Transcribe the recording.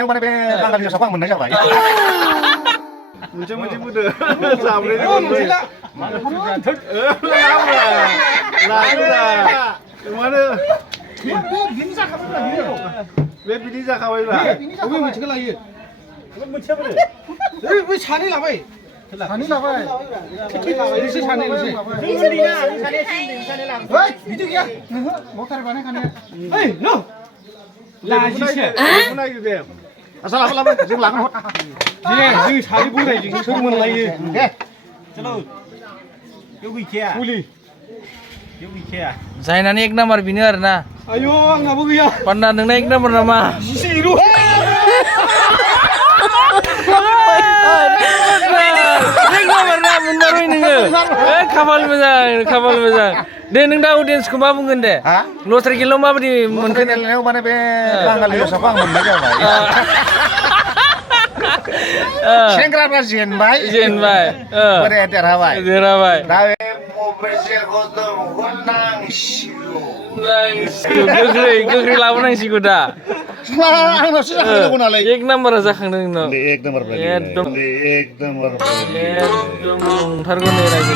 रायलायनायाव माने बे बांगालि साफा मोननाय जाबाय मोनसे मोनसे बुंदो साब्रै मोनबाय मानो बिनि जाखाबायब्रा बियो बे बिदि जाखाबायब्रा अबे मोनसेखौ लायो मोनसेया बोरै बै सानै लाबाय सानै लाबाय एसे सानै एसे बिदि गैया नोङो मथार बानायखानाया ओइ नो लाजिसो नायदो दे आसा लाबो लाबो जों लागोन हर दे जों सानै बोरायजों सोर मोनलायो दे चलो बेयाव गैखाया मुलि बेयाव गैखाया जायनानै एक नाम्बार बेनो आरोना आयौ आंनाबो गैया पान्ना नोंना एक नाम्बार नामा जिरो एक नाम्बार ना मोनमारबाय नोङो खाफाल मोजां दे नों दा अडियेन्सखौ मा बुंगोन दे हा लटारि गेलेनायाव माबायदि मोनखो रायलायनायाव माने बे बांगालि साफा मोननाय जाबाय सेंग्राफ्रा जेनबाय बोराया देरहाबाय दा बे मबाइलखौ गोख्रै लाबोनांसिगौ दा आंनावसो जाखांनांगौ नालाय एक नाम्बारा जाखांदों नोंनाव एक नाम्बार एकदम एक नाम्बार एकदम नंथारगौ नै रायजो